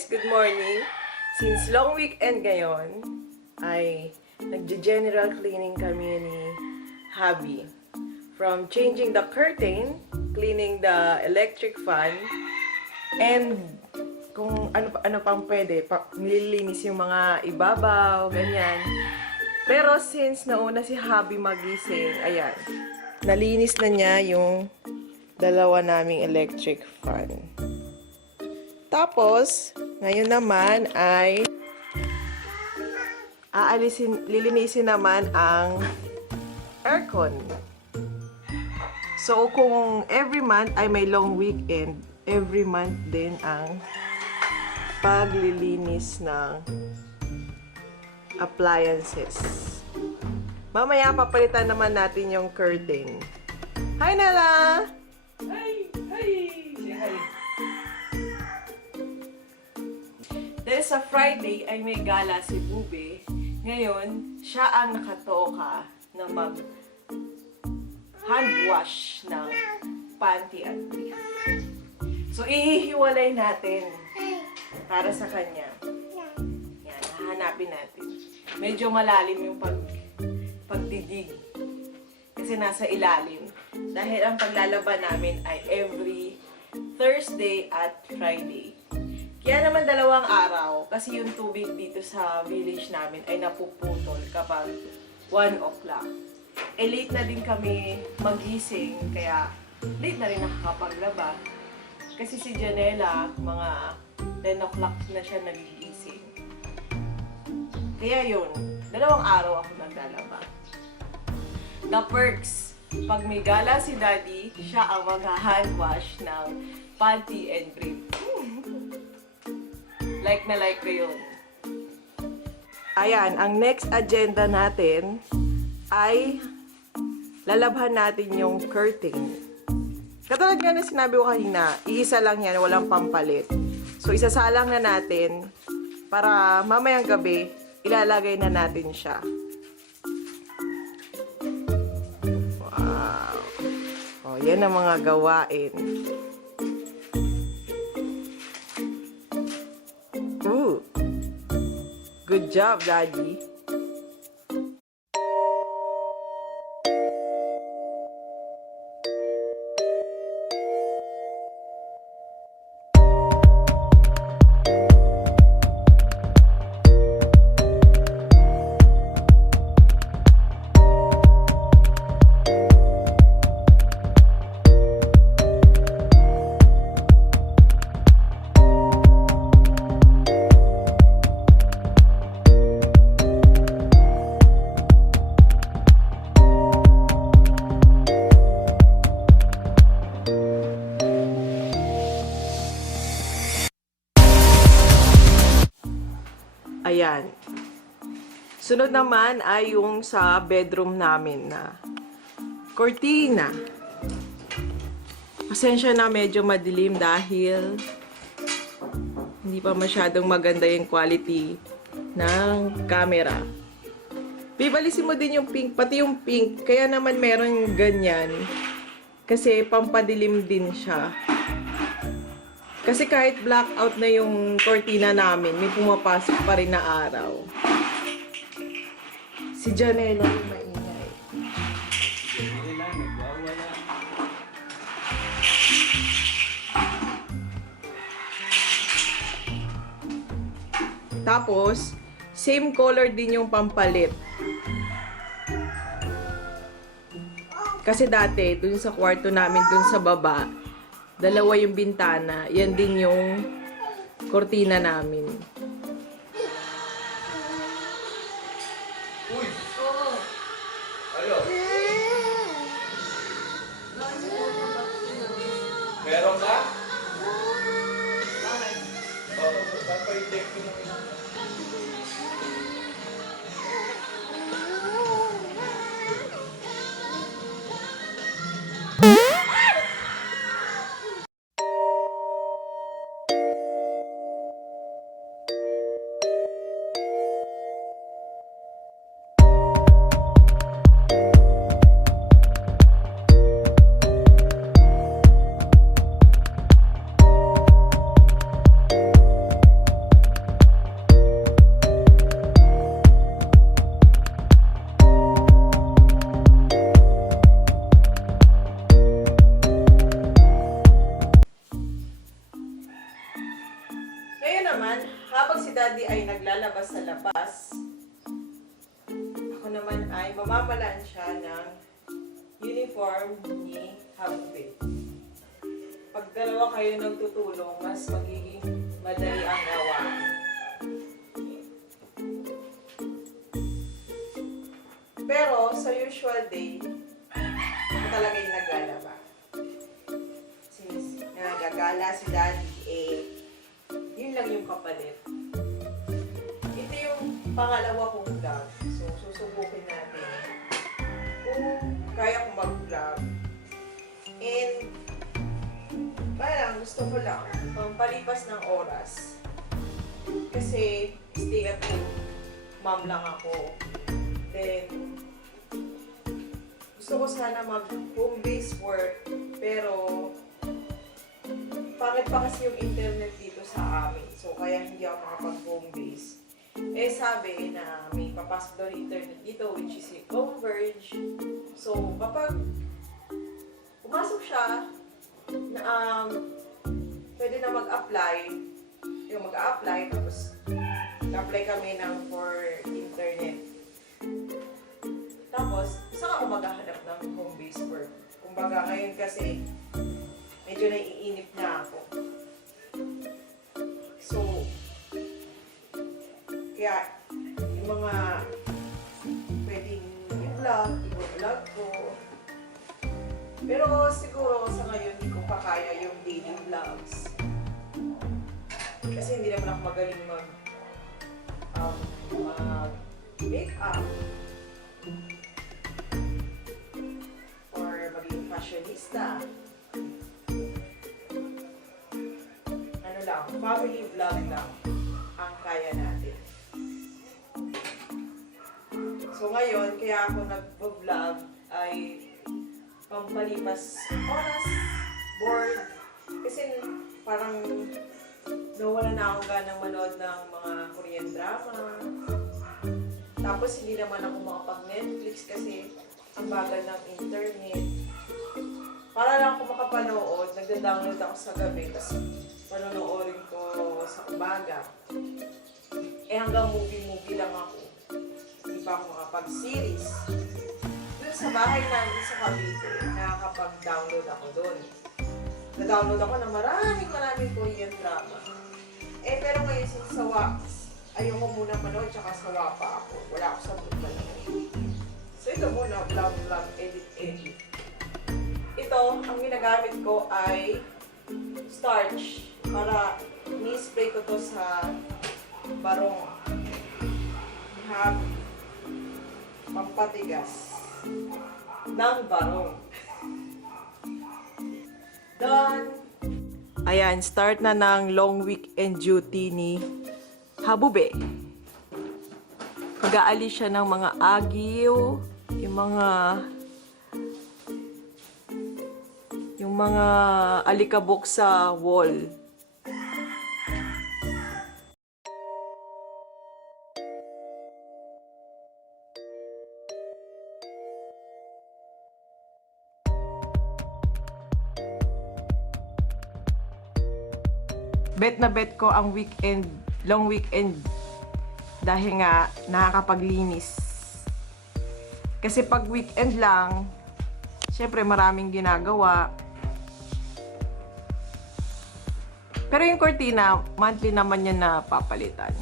guys, good morning. Since long weekend ngayon, ay nagge-general cleaning kami ni Habi. From changing the curtain, cleaning the electric fan, and kung ano pang pwede, nililinis yung mga ibabaw, ganyan. Pero since nauna si Habi magising, ayan, nalinis na niya yung dalawa naming electric fan. Tapos, ngayon naman ay lilinisin naman ang aircon. So, kung every month ay may long weekend, every month din ang paglilinis ng appliances. Mamaya papalitan naman natin yung curtain. Hi, Nala! Hi! Hi! Say hi! Dahil sa Friday ay may gala si Bube, ngayon siya ang nakatoka na mag hand wash ng panty at brief. So ihihiwalay natin para sa kanya. Yan, hahanapin natin. Medyo malalim yung pagdidig kasi nasa ilalim. Dahil ang paglalaban namin ay every Thursday at Friday. Kaya naman 2 araw kasi yung tubig dito sa village namin ay napuputol kapag 1 o'clock. Late na din kami magising kaya late na rin nakakapaglaba. Kasi si Janela, mga 10 o'clock na siya nagigising. Kaya yun, 2 araw ako naglalaba. The perks, pag may gala si Daddy, siya ang mag-hand wash ng panty and brief. Like na like ko yun. Ayan, ang next agenda natin ay lalabhan natin yung curtain. Katulad nga na sinabi ko kanina, iisa lang yan, walang pampalit. So, isasalang na natin para mamayang gabi, ilalagay na natin siya. Wow! O, yan ang mga gawain. Ooh! Good job, Daddy! Ayan. Sunod naman ay yung sa bedroom namin na cortina. Pasensya na medyo madilim dahil hindi pa masyadong maganda yung quality ng camera. Bibalisin mo din yung pink, pati yung pink. Kaya naman meron ganyan. Kasi pampadilim din siya. Kasi kahit blackout na yung cortina namin, may pumapasok pa rin na araw. Si Janela yung maingay. Tapos, same color din yung pampalit. Kasi dati, dun sa kwarto namin, dun sa baba, 2 yung bintana. Yan din yung kortina namin. Uy! Ano? Meron ka? Bakit? Papaitek ko na. naman, habang si Daddy ay naglalabas sa labas, ako naman ay mamamalaan siya ng uniform ni Hubby. Pag dalawa kayo nagtutulong, mas magiging madali ang gawain. Pero sa usual day, ako talaga yung naglalaba. Since nagagala si Daddy, yun lang yung kapalit. Ito yung pangalawa kong vlog. So, susubukin natin kung kaya kong mag-vlog. And, parang gusto ko lang pampalipas ng oras. Kasi, stay at home mom lang ako. Then, gusto ko sana mag-home-based work, pero pangit pa kasi yung internet dito sa amin. So, kaya hindi ako makapag-home-based. Sabi na may papasok daw internet dito, which is yung Converge. So, kapag pumasok siya, na, pwede na mag-apply. Yung mag-a-apply, tapos apply kami ng for internet. Tapos, saan ako maghahanap ng home-based work? Kumbaga, ngayon kasi, medyo naiinip na ako. So, kaya, yung mga pwedeng i-vlog, i-vlog ko. Pero siguro sa ngayon, hindi ko pa kaya yung daily vlogs. Kasi hindi naman ako magaling mag-make-up. Or maging fashionista. Family vlog lang ang kaya natin. So ngayon, kaya ako nag-vlog ay pampalipas oras, bored. Kasi parang nawala na ako ganang manood ng mga Korean drama. Tapos hindi naman ako makapag-Netflix kasi ang bagal ng internet. Para lang ako makapanood, nagda-download ako sa gabi, tapos panonoorin ko sa umaga. Hanggang movie lang ako. Hindi pa ako makapag-series. Doon sa bahay namin sa Cavite, nakakapag-download ako doon. Na-download ako ng maraming Korean drama. Pero ngayon since ayoko muna manood, tsaka sawa pa ako. Wala ako sa mood manood. So ito muna, vlog, edit. Ito, ang ginagamit ko ay starch para ni-spray ko to sa barong. Pampatigas ng barong. Done! Ayan, start na ng long weekend duty ni Habube. Mag-aalis siya ng mga agiw, yung mga alikabok sa wall. Bet na bet ko ang long weekend dahil nga nakakapaglinis. Kasi pag weekend lang, syempre maraming ginagawa. Pero yung cortina, monthly naman yan na papalitan.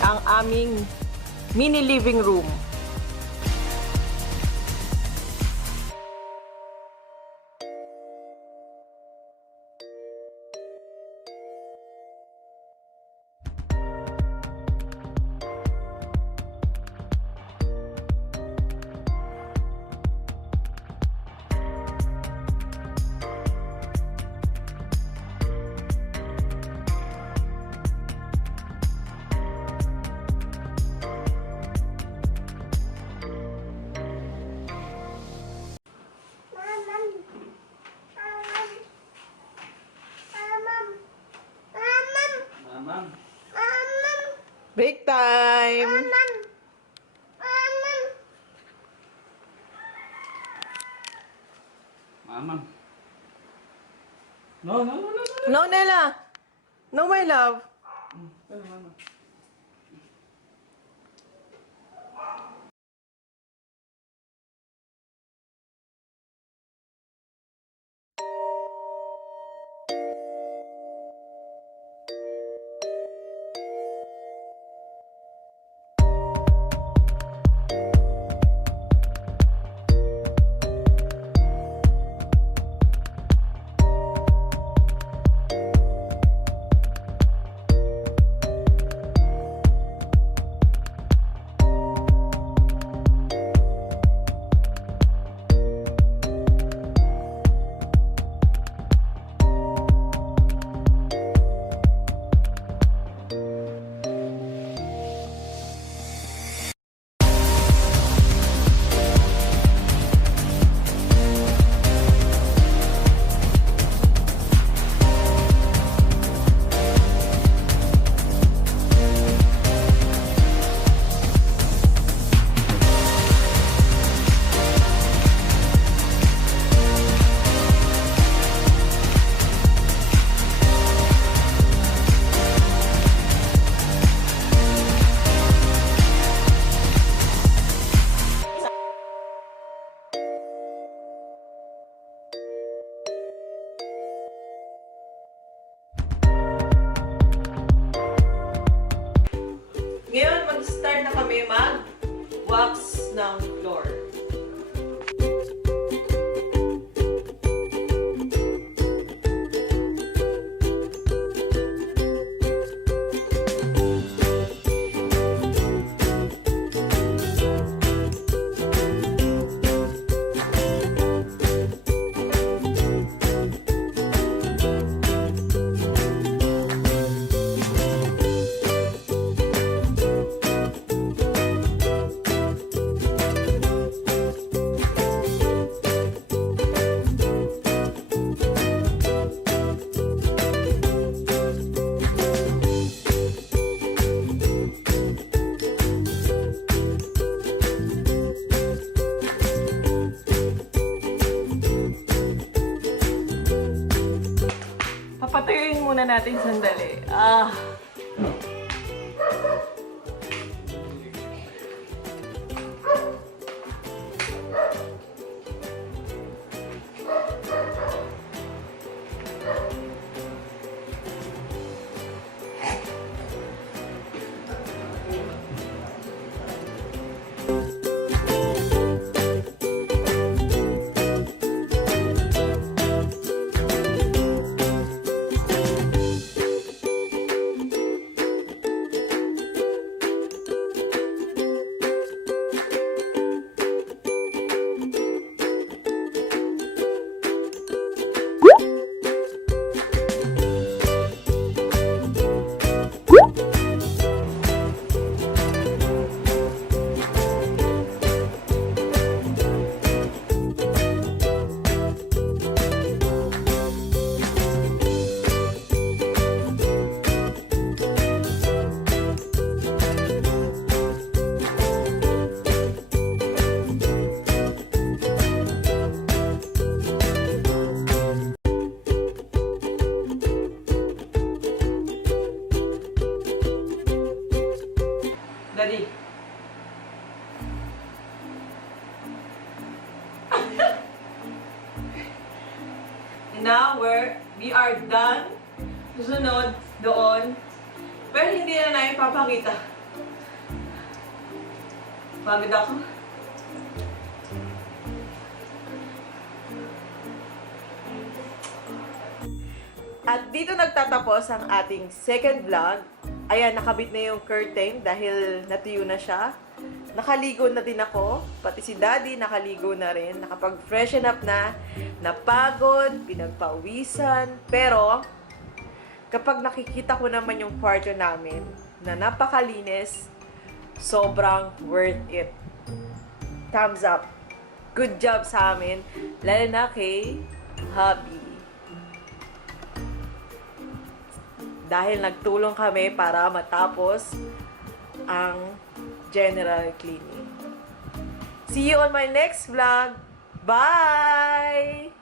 Ang aming mini living room. Break time! Mama. No, no, no, no, no. No, Nella! No, my love. Ano, mama? Ngayon, mag-start na kami mag-wax ng floor. Papatuyuin muna natin sandali. Daddy. Now we are done. Susunod doon. Pero hindi na namin papakita. Pagod ako. At dito nagtatapos ang ating second vlog. Ayan, nakabit na yung curtain dahil natuyo na siya. Nakaligo na din ako. Pati si Daddy nakaligo na rin. Nakapag-freshen up na. Napagod, pinagpawisan. Pero, kapag nakikita ko naman yung kwarto namin na napakalinis, sobrang worth it. Thumbs up. Good job sa amin. Lalo na kay Hubby. Dahil nagtulong kami para matapos ang general cleaning. See you on my next vlog. Bye!